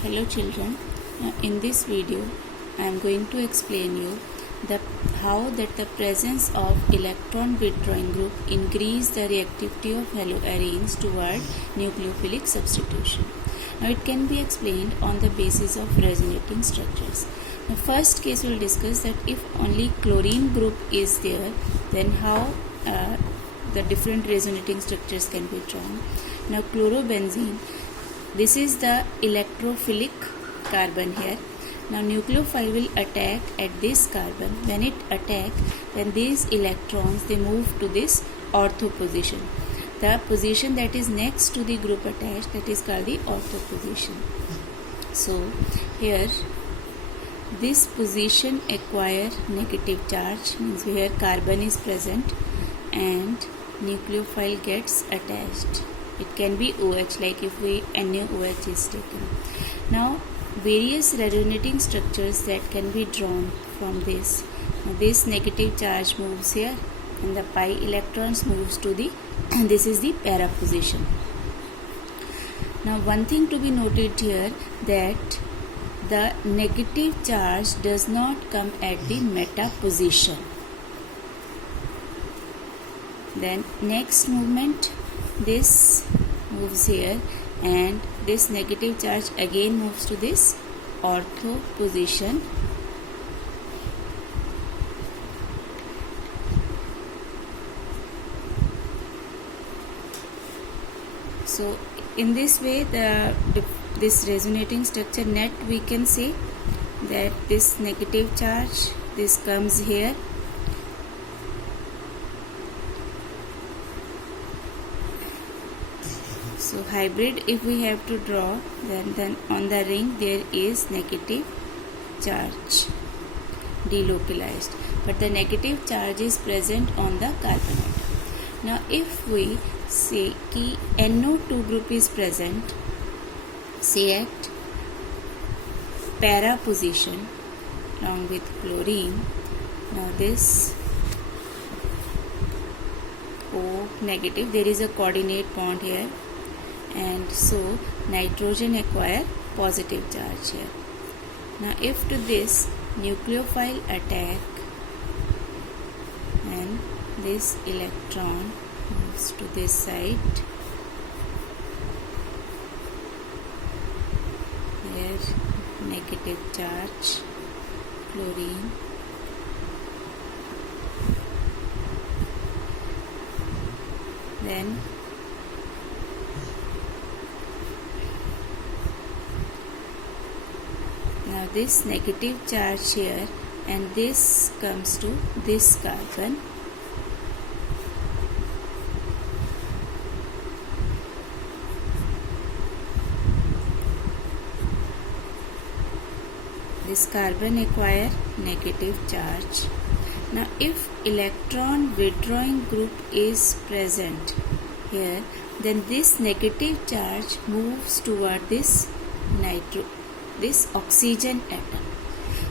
Hello children, in this video I am going to explain you how that the presence of electron withdrawing group increase the reactivity of haloarenes toward nucleophilic substitution. Now it can be explained on the basis of resonating structures. The first case we will discuss that if only chlorine group is there, then how the different resonating structures can be drawn. Now chlorobenzene, this is the electrophilic carbon here. Now nucleophile will attack at this carbon. When it attack, then these electrons they move to this ortho position. The position that is next to the group attached, that is called the ortho position. So here this position acquire negative charge, means here carbon is present and nucleophile gets attached. It can be OH, like if NaOH is taken. Now various resonating structures that can be drawn from this. Now, this negative charge moves here and the pi electrons moves to the this is the para position. Now one thing to be noted here, that the negative charge does not come at the meta position. Then next movement, this moves here and this negative charge again moves to this ortho position. So in this way this resonating structure net, we can say that this negative charge, this comes here So hybrid, if we have to draw, then on the ring there is negative charge delocalized, but the negative charge is present on the carbon atom. Now if we say कि NO2 group is present, say at para position along with chlorine, now this O negative, there is a coordinate bond here, and so nitrogen acquire positive charge here. Now if to this nucleophile attack, and this electron moves to this side, here negative charge chlorine, then now this negative charge here, and this comes to this carbon. This carbon acquire negative charge. Now if electron withdrawing group is present here, then this negative charge moves toward this oxygen atom.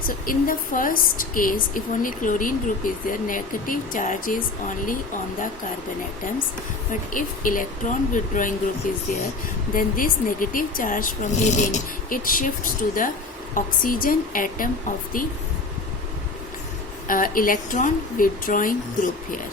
So in the first case, if only chlorine group is there, negative charge is only on the carbon atoms, but if electron withdrawing group is there, then this negative charge from the ring, it shifts to the oxygen atom of the electron withdrawing group here.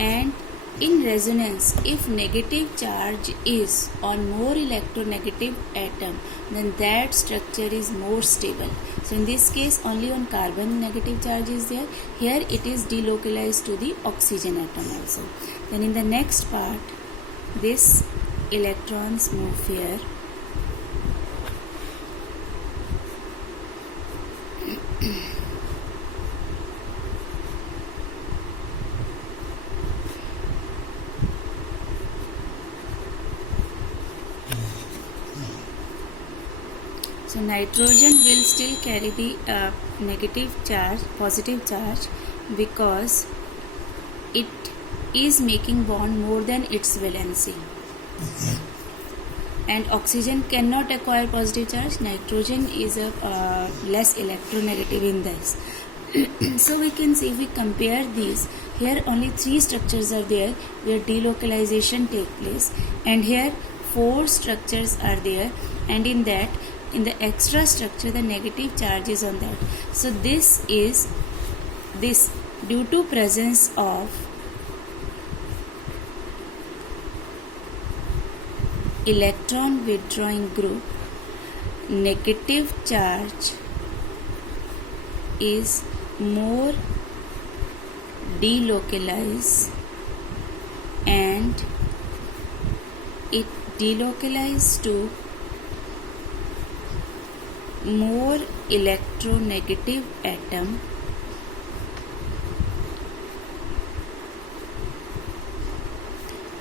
And in resonance, if negative charge is on more electronegative atom, then that structure is more stable. So in this case, only on carbon negative charge is there. Here it is delocalized to the oxygen atom also. Then in the next part, this electrons move here. So nitrogen will still carry the negative charge, positive charge, because it is making bond more than its valency. And oxygen cannot acquire positive charge. Nitrogen is a less electronegative in this. So we can see, if we compare these, here only 3 structures are there where delocalization take place, and here 4 structures are there, and in that, in the extra structure, the negative charge is on that. So this due to presence of electron withdrawing group, negative charge is more delocalized, and it delocalized to more electronegative atom,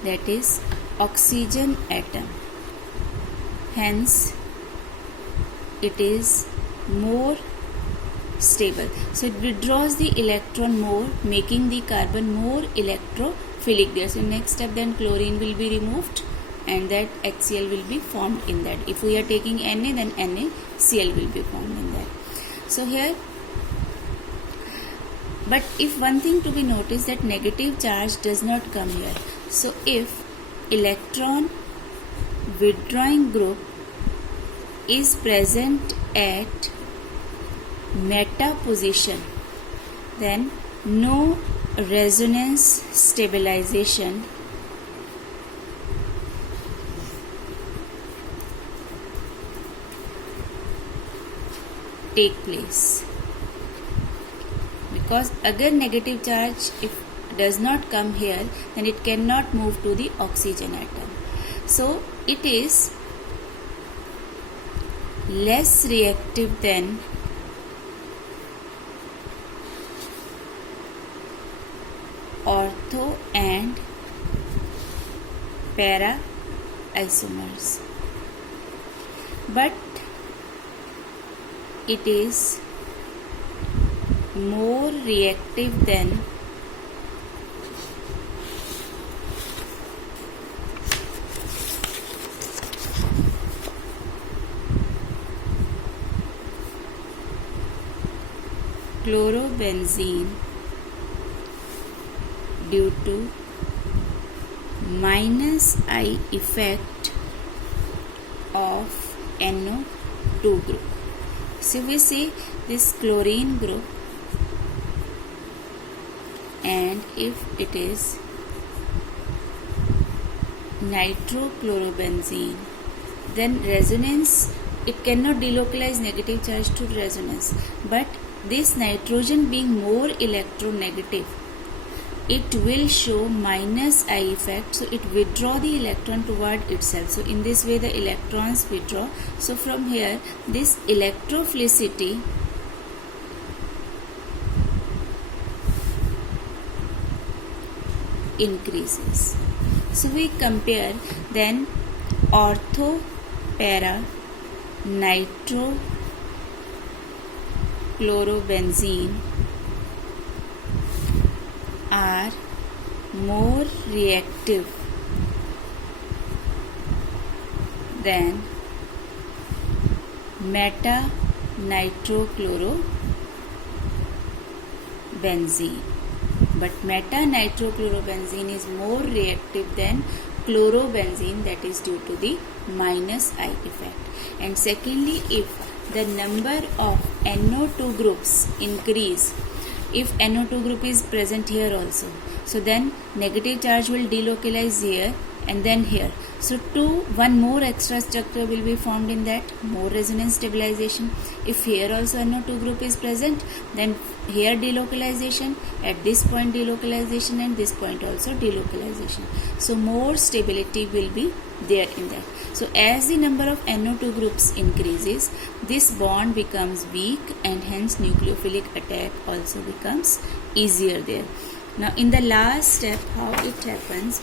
that is oxygen atom. Hence it is more stable. So it withdraws the electron more, making the carbon more electrophilic there. So next step, then chlorine will be removed and that HCl will be formed in that. If we are taking Na, then NaCl will be formed in that. So here, but if one thing to be noticed, that negative charge does not come here. So if electron withdrawing group is present at meta position, then no resonance stabilization take place, because agar negative charge if does not come here, then it cannot move to the oxygen atom. So it is less reactive than ortho and para isomers, but it is more reactive than chlorobenzene due to minus I effect of NO2 group. So we see this chlorine group, and if it is nitrochlorobenzene, then resonance, it cannot delocalize negative charge to resonance, but this nitrogen being more electronegative, it will show minus I effect, so it withdraw the electron toward itself. So in this way the electrons withdraw. So from here this electrophilicity increases. So we compare then ortho para nitrochlorobenzene are more reactive than meta nitrochlorobenzene, but meta nitrochlorobenzene is more reactive than chlorobenzene, that is due to the minus I effect. And secondly, if the number of NO2 groups increase, if NO2 group is present here also, so then negative charge will delocalize here and then here. So one more extra structure will be formed in that, more resonance stabilization. If here also NO2 group is present, then here delocalization, at this point delocalization, and this point also delocalization. So more stability will be there in that. So as the number of NO2 groups increases, this bond becomes weak and hence nucleophilic attack also becomes easier there. Now in the last step, how it happens,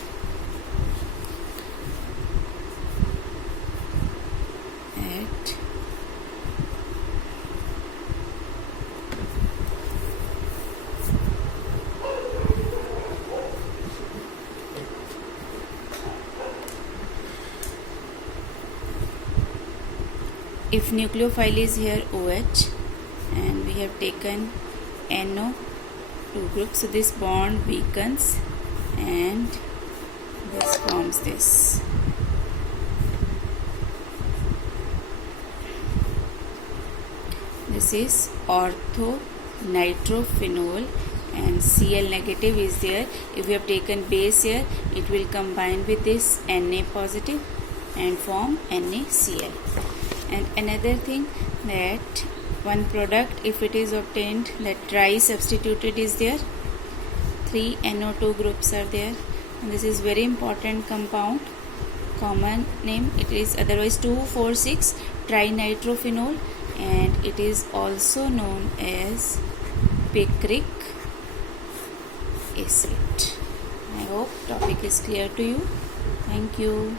if nucleophile is here OH and we have taken NO2 group. So this bond weakens and this forms this. This is orthonitrophenol and Cl negative is there. If you have taken base here, it will combine with this Na positive and form NaCl. And another thing, that one product, if it is obtained, that tri substituted is there, 3 NO2 groups are there, and this is very important compound. Common name, it is otherwise 2,4,6 trinitrophenol, and it is also known as picric acid. I hope topic is clear to you. Thank you.